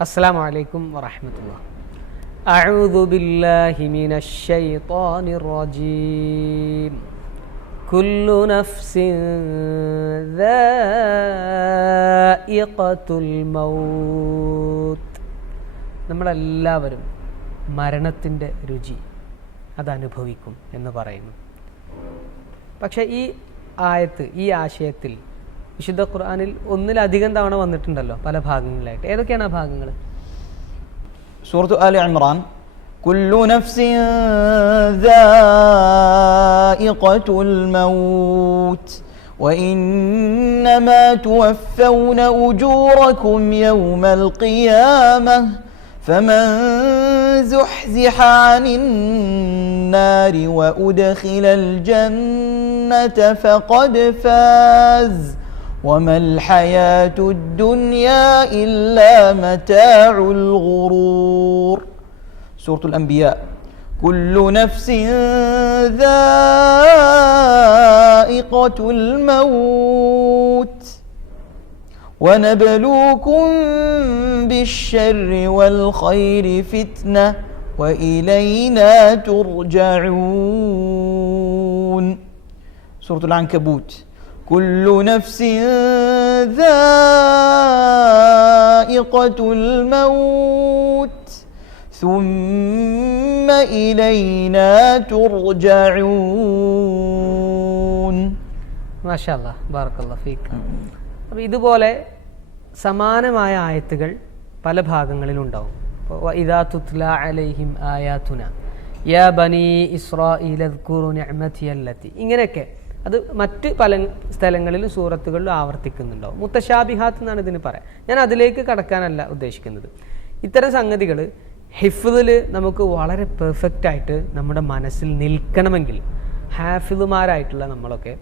السلام عليكم ورحمة الله أعوذ بالله من الشيطان الرجيم كل نفس ذائقة الموت നമ്മളെല്ലാവരും മരണത്തിൻ്റെ രുചി അതനുഭവിക്കും എന്ന് പറയുന്നു പക്ഷേ ഈ ആയത്ത് ഈ ആശയത്തിൽ വിശുദ്ധ ഖുർആനിൽ ഒന്നിലധികം തവണ വന്നിട്ടുണ്ടല്ലോ പല ഭാഗങ്ങളിലായിട്ട് ഏതൊക്കെയാണ് ആ ഭാഗങ്ങൾ سورة آل عمران كل نفس ذائقة الموت وإنما توفون أجوركم يوم القيامة فمن زحزح عن النار وأدخل الجنة فقد فاز وما الحياة الدنيا إلا متاع الغرور سورة الأنبياء. كل نفس ذائقة الموت ونبلوكم بالشر والخير فتنة وإلينا ترجعون. سورة العنكبوت. كل نفس ذائقة الموت ثم إلينا ترجعون മാഷാല്ല ബാറക്കല്ല ഫീക്ക് അപ്പോൾ ഇതുപോലെ സമാനമായ ആയത്തുകൾ പല ഭാഗങ്ങളിലുണ്ടാവും ഇപ്പോൾ ഇദാ തുത്ല അലൈഹിം ആയാത്തുന യാ ബനി ഇസ്രാഈലു നിഅമതിയല്ലത്തി ഇങ്ങനെയൊക്കെ അത് മറ്റ് പല സ്ഥലങ്ങളിലും സൂറത്തുകളിലും ആവർത്തിക്കുന്നുണ്ടാവും. മുത്തശാബിഹാത്ത് എന്നാണ് ഇതിന് പറയാം. ഞാൻ അതിലേക്ക് കടക്കാനല്ല ഉദ്ദേശിക്കുന്നത്. ഇത്തരം സംഗതികൾ ഹിഫിൽ നമുക്ക് വളരെ പെർഫെക്റ്റ് ആയിട്ട് നമ്മുടെ മനസ്സിൽ നിൽക്കണമെങ്കിൽ ഹാഫിദുമാരായിട്ടുള്ള നമ്മളൊക്കെ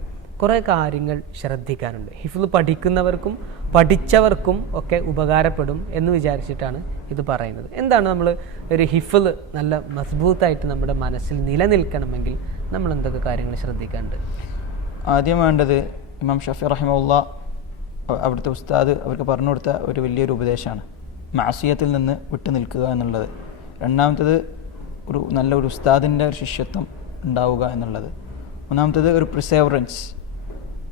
കുറേ കാര്യങ്ങൾ ശ്രദ്ധിക്കാനുണ്ട്. ഹിഫിൽ പഠിക്കുന്നവർക്കും പഠിച്ചവർക്കും ഒക്കെ ഉപകാരപ്പെടും എന്ന് വിചാരിച്ചിട്ടാണ് ഇത് പറയുന്നത്. എന്താണ് നമ്മൾ ഒരു ഹിഫിൽ നല്ല മസ്ബൂത്തായിട്ട് നമ്മുടെ മനസ്സിൽ നിലനിൽക്കണമെങ്കിൽ നമ്മൾ എന്തൊക്കെ കാര്യങ്ങൾ ശ്രദ്ധിക്കാനുണ്ട്? ആദ്യം വേണ്ടത് ഇമാം ഷഫി റഹിമുള്ള അവിടുത്തെ ഉസ്താദ് അവർക്ക് പറഞ്ഞു കൊടുത്ത ഒരു വലിയൊരു ഉപദേശമാണ്. മാസിയത്തിൽ നിന്ന് വിട്ടു നിൽക്കുക എന്നുള്ളത്. രണ്ടാമത്തത് ഒരു നല്ല ഒരു ഉസ്താദിന്റെ ഒരു ശിഷ്യത്വം ഉണ്ടാവുക എന്നുള്ളത്. മൂന്നാമത്തത് ഒരു പ്രിസേവറൻസ്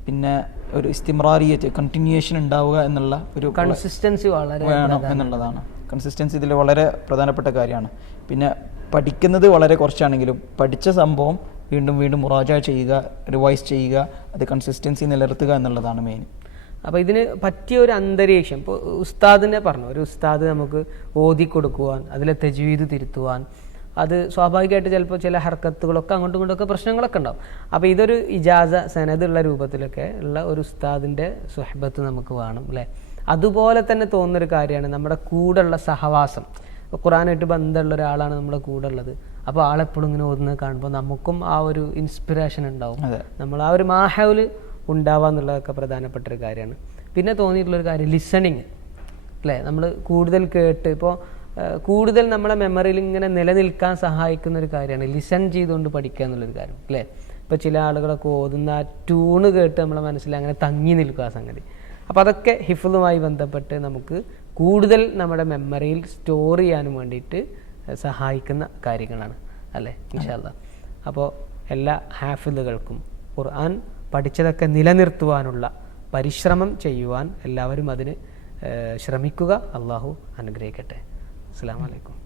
പിന്നെ ഒരു ഇസ്തിമ്രാരിയത്ത് കണ്ടിന്യൂഷൻ ഉണ്ടാവുക എന്നുള്ള ഒരു കൺസിസ്റ്റൻസി വളരെ വേണം എന്നുള്ളതാണ്. കൺസിസ്റ്റൻസി ഇതിൽ വളരെ പ്രധാനപ്പെട്ട കാര്യമാണ്. പിന്നെ പഠിക്കുന്നത് വളരെ കുറച്ചാണെങ്കിലും പഠിച്ച സംഭവം വീണ്ടും വീണ്ടും മുറാജ ചെയ്യുക റിവൈസ് ചെയ്യുക അത് കൺസിസ്റ്റൻസി നിലനിർത്തുക എന്നുള്ളതാണ് മെയിൻ അപ്പോൾ ഇതിന് പറ്റിയ ഒരു അന്തരീക്ഷം ഇപ്പോൾ ഉസ്താദിനെ പറഞ്ഞു ഒരു ഉസ്താദ് നമുക്ക് ഓതി കൊടുക്കുവാൻ അതിലെ തെജീത് തിരുത്തുവാൻ അത് സ്വാഭാവികമായിട്ട് ചിലപ്പോൾ ചില ഹർക്കത്തുകളൊക്കെ അങ്ങോട്ടും ഇങ്ങോട്ടൊക്കെ പ്രശ്നങ്ങളൊക്കെ ഉണ്ടാവും. അപ്പോൾ ഇതൊരു ഇജാസ സനദുള്ള രൂപത്തിലൊക്കെ ഉള്ള ഒരു ഉസ്താദിന്റെ സുഹബത്ത് നമുക്ക് വേണം അല്ലേ? അതുപോലെ തന്നെ തോന്നുന്നൊരു കാര്യമാണ് നമ്മുടെ കൂടെയുള്ള സഹവാസം. ഖുറാനായിട്ട് ബന്ധമുള്ള ഒരാളാണ് നമ്മുടെ കൂടെ ഉള്ളത് അപ്പോൾ ആളെപ്പോഴും ഇങ്ങനെ ഓതുന്നത് കാണുമ്പോൾ നമുക്കും ആ ഒരു ഇൻസ്പിറേഷൻ ഉണ്ടാവും. നമ്മൾ ആ ഒരു മാഹൗൽ ഉണ്ടാവുക എന്നുള്ളതൊക്കെ പ്രധാനപ്പെട്ട ഒരു കാര്യമാണ്. പിന്നെ തോന്നിയിട്ടുള്ളൊരു കാര്യം ലിസണിങ് അല്ലേ? നമ്മൾ കൂടുതൽ കേട്ട് ഇപ്പോൾ കൂടുതൽ നമ്മളെ മെമ്മറിയിൽ ഇങ്ങനെ നിലനിൽക്കാൻ സഹായിക്കുന്ന ഒരു കാര്യമാണ് ലിസൺ ചെയ്തുകൊണ്ട് പഠിക്കുക എന്നുള്ളൊരു കാര്യം. അല്ലേ? ഇപ്പോൾ ചില ആളുകളൊക്കെ ഓതുന്ന ആ ട്യൂണ് കേട്ട് നമ്മളെ മനസ്സിൽ അങ്ങനെ തങ്ങി നിൽക്കുക ആ സംഗതി. അപ്പോൾ അതൊക്കെ ഹിഫുമായി ബന്ധപ്പെട്ട് നമുക്ക് കൂടുതൽ നമ്മുടെ മെമ്മറിയിൽ സ്റ്റോർ ചെയ്യാനും വേണ്ടിയിട്ട് സഹായിക്കുന്ന കാര്യങ്ങളാണ് അല്ലേ? ഇൻഷാല്ല അപ്പോൾ എല്ലാ ഹാഫിലുകൾക്കും ഖുർആൻ പഠിച്ചതൊക്കെ നിലനിർത്തുവാനുള്ള പരിശ്രമം ചെയ്യുവാൻ എല്ലാവരും അതിന് ശ്രമിക്കുക. അള്ളാഹു അനുഗ്രഹിക്കട്ടെ. അസ്സാം വലൈക്കും